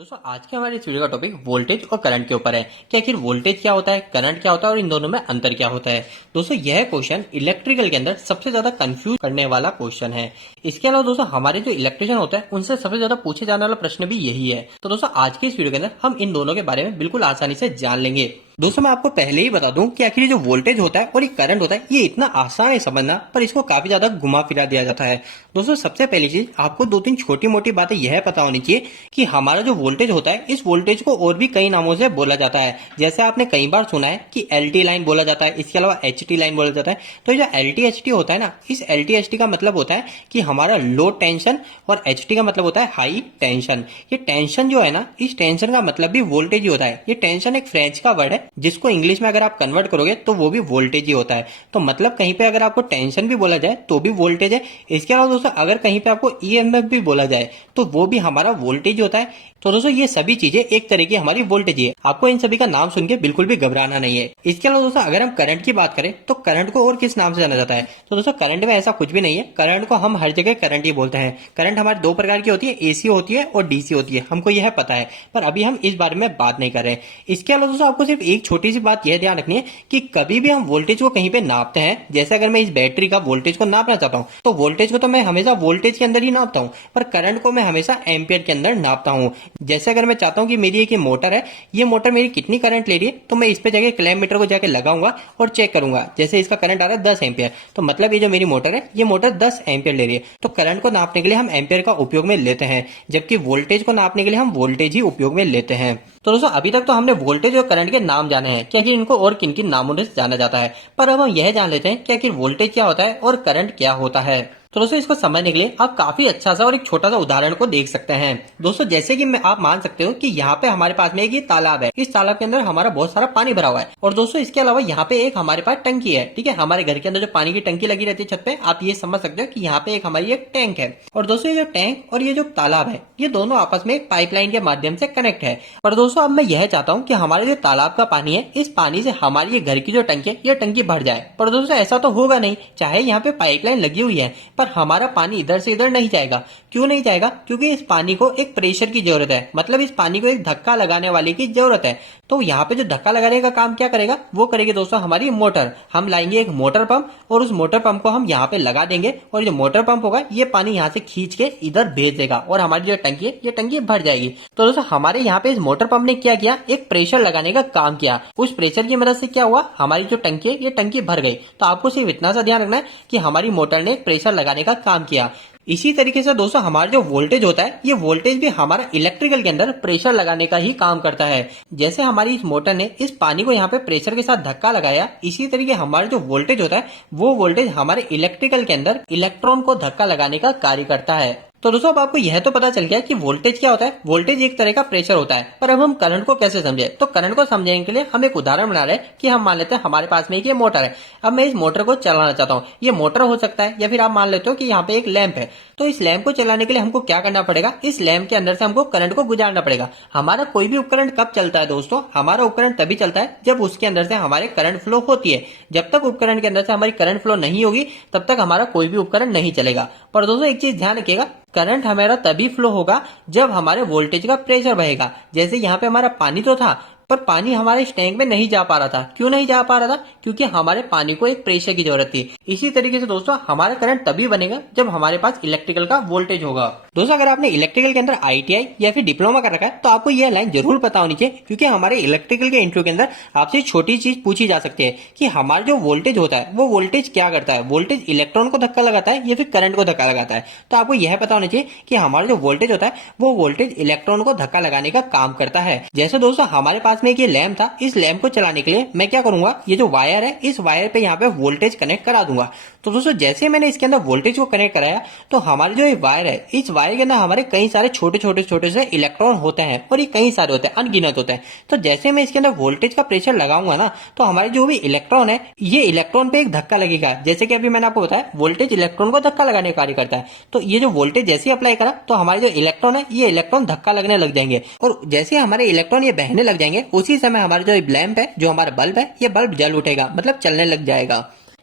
दोस्तों आज के हमारे इस वीडियो का टॉपिक वोल्टेज और करंट के ऊपर है कि आखिर वोल्टेज क्या होता है, करंट क्या होता है और इन दोनों में अंतर क्या होता है। दोस्तों यह क्वेश्चन इलेक्ट्रिकल के अंदर सबसे ज्यादा कंफ्यूज करने वाला क्वेश्चन है। इसके अलावा दोस्तों हमारे जो इलेक्ट्रिशियन होता है उनसे सबसे ज्यादा पूछे जाने वाला प्रश्न भी यही है। तो दोस्तों आज के इस वीडियो के अंदर हम इन दोनों के बारे में बिल्कुल आसानी से जान लेंगे। दोस्तों मैं आपको पहले ही बता दूं कि आखिर जो वोल्टेज होता है और ये करंट होता है ये इतना आसान है समझना, पर इसको काफी ज्यादा घुमा फिरा दिया जाता है। दोस्तों सबसे पहली चीज आपको दो तीन छोटी मोटी बातें यह पता होनी चाहिए कि हमारा जो वोल्टेज होता है इस वोल्टेज को और भी कई नामों से बोला जाता है। जैसे आपने कई बार सुना है कि LT लाइन बोला जाता है, इसके अलावा HT लाइन बोला जाता है। तो जो LT HT होता है ना, इस LT HT का मतलब होता है कि हमारा लो टेंशन और HT का मतलब होता है हाई टेंशन। ये टेंशन जो है ना, इस टेंशन का मतलब भी वोल्टेज ही होता है। ये टेंशन एक फ्रेंच का वर्ड है जिसको इंग्लिश में अगर आप कन्वर्ट करोगे तो वो भी वोल्टेज ही होता है। तो मतलब कहीं पे अगर आपको टेंशन भी बोला जाए तो भी वोल्टेज है। इसके अलावा दोस्तों अगर कहीं पे आपको EMF भी बोला जाए तो वो भी हमारा वोल्टेज होता है। तो दोस्तों ये सभी चीजें एक तरह की हमारी वोल्टेज है। आपको इन सभी का नाम सुन के बिल्कुल भी घबराना नहीं है। इसके अलावा दोस्तों अगर हम करंट की बात करें तो करंट को और किस नाम से जाना जाता है? तो दोस्तों करंट में ऐसा कुछ भी नहीं है। करंट को हम हर जगह करंट ही बोलते हैं। करंट हमारे दो प्रकार की होती है, AC होती है और DC होती है। हमको यह पता है, पर अभी हम इस बारे में बात नहीं कर रहे हैं। इसके अलावा दोस्तों आपको सिर्फ एक छोटी सी बात यह ध्यान रखनी है कि कभी भी हम वोल्टेज को कहीं पे नापते हैं, जैसे अगर मैं इस बैटरी का वोल्टेज को नापना चाहता हूं तो वोल्टेज को तो मैं हमेशा वोल्टेज के अंदर ही नापता हूं, पर करंट को मैं हमेशा एम्पियर के अंदर नापता हूं। जैसे अगर मैं चाहता हूं कि मेरी एक ये मोटर है, ये मोटर मेरी कितनी करंट ले रही है, तो मैं इस पे जाके क्लैम्प मीटर को जाके लगाऊंगा और चेक करूंगा। जैसे इसका करंट आ रहा है 10 एम्पियर, तो मतलब ये जो मेरी मोटर है ये मोटर 10 एम्पियर ले रही है। तो करंट को नापने के लिए हम एम्पियर का उपयोग में लेते हैं, जबकि वोल्टेज को नापने के लिए हम वोल्टेज ही उपयोग में लेते हैं। तो दोस्तों अभी तक तो हमने वोल्टेज और करंट के नाम जाने हैं कि आखिर इनको और किन किन नामों से जाना जाता है, पर अब हम यह जान लेते हैं कि आखिर वोल्टेज क्या होता है और करंट क्या होता है। तो दोस्तों इसको समझने के लिए आप काफी अच्छा सा और एक छोटा सा उदाहरण को देख सकते हैं। दोस्तों जैसे कि आप मान सकते हो कि यहाँ पे हमारे पास में एक ये तालाब है। इस तालाब के अंदर हमारा बहुत सारा पानी भरा हुआ है और दोस्तों इसके अलावा यहाँ पे एक हमारे पास टंकी है। ठीक है, हमारे घर के अंदर जो पानी की टंकी लगी रहती है छत पे, आप ये समझ सकते हो कि यहाँ पे एक हमारी एक टैंक है। और दोस्तों ये जो टैंक और ये जो तालाब है ये दोनों आपस में एक पाइपलाइन के माध्यम से कनेक्ट है। पर दोस्तों अब मैं यह चाहता हूँ कि हमारे जो तालाब का पानी है, इस पानी से हमारी ये घर की जो टंकी है ये टंकी भर जाए। पर दोस्तों ऐसा तो होगा नहीं, चाहे यहाँ पे पाइपलाइन लगी हुई है पर हमारा पानी इधर से इधर नहीं जाएगा। क्यों नहीं जाएगा? क्योंकि इस पानी को एक प्रेशर की जरूरत है, मतलब इस पानी को एक धक्का लगाने वाले की जरूरत है। तो यहाँ पे जो धक्का लगाने का काम क्या करेगा, वो करेगी दोस्तों हमारी मोटर। हम लाएंगे एक मोटर पंप और उस मोटर पंप को हम यहाँ पे लगा देंगे और जो मोटर पंप होगा ये पानी यहाँ से खींच के इधर भेज देगा और हमारी जो टंकी है ये टंकी भर जाएगी। तो दोस्तों हमारे यहाँ पे इस मोटर पंप ने क्या किया, एक प्रेशर लगाने का काम किया। उस प्रेशर की मदद से क्या हुआ, हमारी जो टंकी है ये टंकी भर गई। तो आपको सिर्फ इतना सा ध्यान रखना है कि हमारी मोटर ने एक प्रेशर लगाने का काम किया। इसी तरीके से दोस्तों हमारा जो वोल्टेज होता है ये वोल्टेज भी हमारा इलेक्ट्रिकल के अंदर प्रेशर लगाने का ही काम करता है। जैसे हमारी इस मोटर ने इस पानी को यहाँ पे प्रेशर के साथ धक्का लगाया, इसी तरीके हमारा जो वोल्टेज होता है वो वोल्टेज हमारे इलेक्ट्रिकल के अंदर इलेक्ट्रॉन को धक्का लगाने का कार्य करता है। तो दोस्तों अब आपको यह तो पता चल गया कि वोल्टेज क्या होता है। वोल्टेज एक तरह का प्रेशर होता है, पर अब हम करंट को कैसे समझे? तो करंट को समझने के लिए हम एक उदाहरण बना रहे हैं कि हम मान लेते हैं हमारे पास में एक ये मोटर है। अब मैं इस मोटर को चलाना चाहता हूँ। ये मोटर हो सकता है या फिर आप मान लेते हो कि यहाँ पे एक लैंप है। तो इस लैंप को चलाने के लिए हमको क्या करना पड़ेगा, इस लैंप के अंदर से हमको करंट को गुजारना पड़ेगा। हमारा कोई भी उपकरण कब चलता है दोस्तों, हमारा उपकरण तभी चलता है जब उसके अंदर से हमारे करंट फ्लो होती है। जब तक उपकरण के अंदर से हमारी करंट फ्लो नहीं होगी तब तक हमारा कोई भी उपकरण नहीं चलेगा। पर दोस्तों एक चीज ध्यान रखिएगा, करंट हमारा तभी फ्लो होगा जब हमारे वोल्टेज का प्रेशर बढ़ेगा। जैसे यहाँ पे हमारा पानी तो था पर पानी हमारे इस टैंक में नहीं जा पा रहा था। क्यों नहीं जा पा रहा था? क्योंकि हमारे पानी को एक प्रेशर की जरूरत थी। इसी तरीके से दोस्तों हमारा करंट तभी बनेगा जब हमारे पास इलेक्ट्रिकल का वोल्टेज होगा। दोस्तों अगर आपने इलेक्ट्रिकल के अंदर ITI या फिर डिप्लोमा कर रखा है तो आपको यह लाइन जरूर पता होनी चाहिए, क्योंकि हमारे इलेक्ट्रिकल के इंटरव्यू के अंदर आपसे छोटी चीज पूछी जा सकती है कि हमारा जो वोल्टेज होता है वो वोल्टेज क्या करता है। वोल्टेज इलेक्ट्रॉन को धक्का लगाता है या फिर करंट को धक्का लगाता है? तो आपको यह पता होना चाहिए कि हमारा जो वोल्टेज होता है वो वोल्टेज इलेक्ट्रॉन को धक्का लगाने का काम करता है। जैसे दोस्तों हमारे पास में एक ये लैंप था, इस लैंप को चलाने के लिए मैं क्या करूंगा, ये जो वायर है इस वायर पे यहाँ पे वोल्टेज कनेक्ट करा दूंगा। तो दोस्तों जैसे मैंने इसके अंदर वोल्टेज को कनेक्ट कराया तो हमारी जो वायर है, इस वायर के अंदर हमारे कई सारे छोटे छोटे से इलेक्ट्रॉन होते हैं और ये कई सारे होते हैं, अनगिनत होते हैं। तो जैसे मैं इसके अंदर वोल्टेज का प्रेशर लगाऊंगा ना, तो हमारे जो भी इलेक्ट्रॉन है ये इलेक्ट्रॉन पे एक धक्का लगेगा। जैसे कि अभी मैंने आपको बताया वोल्टेज इलेक्ट्रॉन को धक्का लगाने का कार्य करता है। तो ये जो वोल्टेज जैसे अप्लाई करा तो हमारे जो इलेक्ट्रॉन है ये इलेक्ट्रॉन धक्का लगने लग जाएंगे और जैसे हमारे इलेक्ट्रॉन ये बहने लग जाएंगे उसी समय हमारा जो लैंप है, जो हमारा बल्ब है, ये बल्ब जल उठेगा, मतलब चलने लग जाएगा।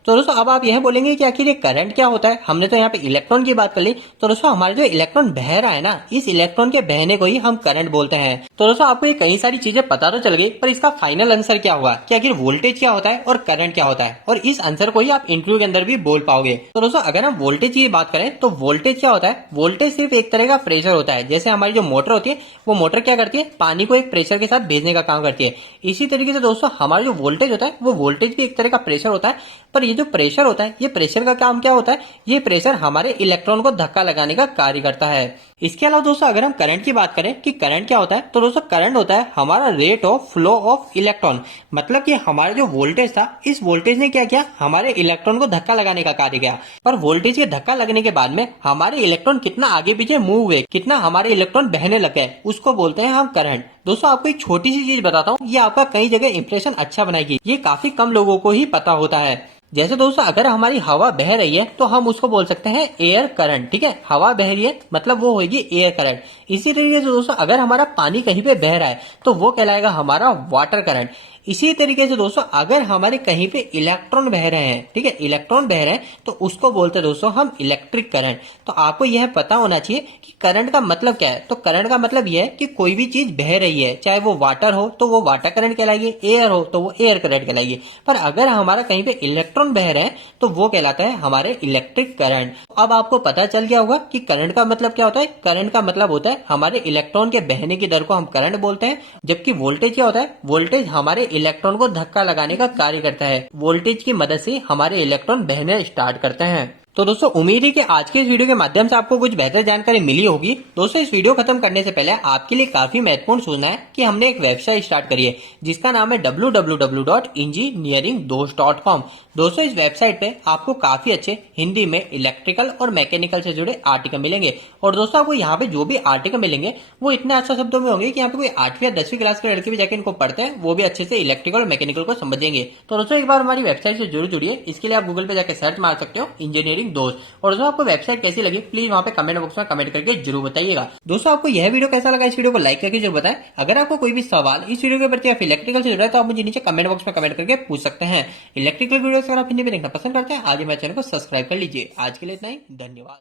तो दोस्तों अब आप यह बोलेंगे कि आखिर ये करंट क्या होता है। हमने तो यहाँ पे इलेक्ट्रॉन की बात कर ली, तो दोस्तों हमारे जो इलेक्ट्रॉन बह रहा है ना, इस इलेक्ट्रॉन के बहने को ही हम करंट बोलते हैं। तो दोस्तों आपको ये कई सारी चीजें पता तो चल गई, पर इसका फाइनल आंसर क्या हुआ कि आखिर वोल्टेज क्या होता है और करंट क्या होता है, और इस आंसर को ही आप इंटरव्यू के अंदर भी बोल पाओगे। तो दोस्तों अगर हम वोल्टेज की बात करें तो वोल्टेज क्या होता है, वोल्टेज सिर्फ एक तरह का प्रेशर होता है। जैसे हमारी जो मोटर होती है, वो मोटर क्या करती है, पानी को एक प्रेशर के साथ भेजने का काम करती है। इसी तरीके से दोस्तों हमारा जो वोल्टेज होता है, वो वोल्टेज भी एक तरह का प्रेशर होता है। पर ये जो प्रेशर होता है, ये प्रेशर का काम क्या होता है, ये प्रेशर हमारे इलेक्ट्रॉन को धक्का लगाने का कार्य करता है। इसके अलावा दोस्तों अगर हम करंट की बात करें कि करंट क्या होता है, तो दोस्तों करंट होता है हमारा rate of flow of electron. मतलब कि हमारा जो वोल्टेज था, इस वोल्टेज ने क्या किया, हमारे इलेक्ट्रॉन को धक्का लगाने का कार्य किया। पर वोल्टेज के धक्का लगने के बाद में हमारे इलेक्ट्रॉन कितना आगे पीछे मूव हुए, कितना हमारे इलेक्ट्रॉन बहने लगे, उसको बोलते हैं हम करंट। दोस्तों आपको एक छोटी सी चीज बताता हूँ, ये आपका कई जगह इंप्रेशन अच्छा बनाएगी। ये काफी कम लोगों को ही पता होता है। जैसे दोस्तों अगर हमारी हवा बह रही है तो हम उसको बोल सकते हैं एयर करंट। ठीक है, हवा बह रही है मतलब वो होगी एयर करंट। इसी तरीके से दोस्तों अगर हमारा पानी कहीं पे बह रहा है तो वो कहलाएगा हमारा वाटर करंट। इसी तरीके से दोस्तों अगर हमारे कहीं पे इलेक्ट्रॉन बह रहे हैं, ठीक है, इलेक्ट्रॉन बह रहे हैं, तो उसको बोलते हैं दोस्तों हम इलेक्ट्रिक करंट। तो आपको यह पता होना चाहिए कि करंट का मतलब क्या है। तो करंट का मतलब यह है कि कोई भी चीज बह रही है, चाहे वो वाटर हो तो वो वाटर करंट कहलाएगी, एयर हो तो वो एयर करंट कहलाएगी। पर अगर हमारा कहीं पे इलेक्ट्रॉन बह रहे हैं तो वो कहलाता है हमारे इलेक्ट्रिक करंट। अब आपको पता चल गया होगा कि करंट का मतलब क्या होता है। करंट का मतलब होता है हमारे इलेक्ट्रॉन के बहने की दर को हम करंट बोलते हैं। जबकि वोल्टेज क्या होता है, वोल्टेज हमारे इलेक्ट्रॉन को धक्का लगाने का कार्य करता है। वोल्टेज की मदद से हमारे इलेक्ट्रॉन बहने स्टार्ट करते हैं। तो दोस्तों उम्मीद है कि आज के इस वीडियो के माध्यम से आपको कुछ बेहतर जानकारी मिली होगी। दोस्तों इस वीडियो खत्म करने से पहले आपके लिए काफी महत्वपूर्ण सूचना है कि हमने एक वेबसाइट स्टार्ट करी है जिसका नाम है www.engineeringdost.com। दोस्तों इस वेबसाइट पे आपको काफी अच्छे हिंदी में इलेक्ट्रिकल और मैकेनिकल से जुड़े आर्टिकल मिलेंगे। और दोस्तों आपको यहाँ पे जो भी आर्टिकल मिलेंगे वो इतने अच्छा शब्दों में होंगे कि यहाँ पे कोई 8वीं या 10वीं क्लास के लड़के भी जाके इनको पढ़ते हैं, वो भी अच्छे से इलेक्ट्रिकल और मैकेनिकल को समझेंगे। तो दोस्तों एक बार हमारी वेबसाइट से जरूर जुड़िए। इसके लिए आप गूगल पे जाकर सर्च मार सकते हो इंजीनियरिंग दोस्त। और दोस्तों आपको वेबसाइट कैसी लगी प्लीज वहां पे कमेंट बॉक्स में कमेंट करके जरूर बताइएगा। दोस्तों आपको यह वीडियो कैसा लगा, इस वीडियो को लाइक करके जरूर बताएं। अगर आपको कोई भी सवाल इस वीडियो के प्रति या इलेक्ट्रिकल से जुड़ा है तो आप मुझे नीचे कमेंट बॉक्स में कमेंट करके पूछ सकते हैं। इलेक्ट्रिकल वीडियो अगर आप हिंदी में देखना पसंद करते हैं आज हमारे चैनल को सब्सक्राइब कर लीजिए। आज के लिए इतना ही, धन्यवाद।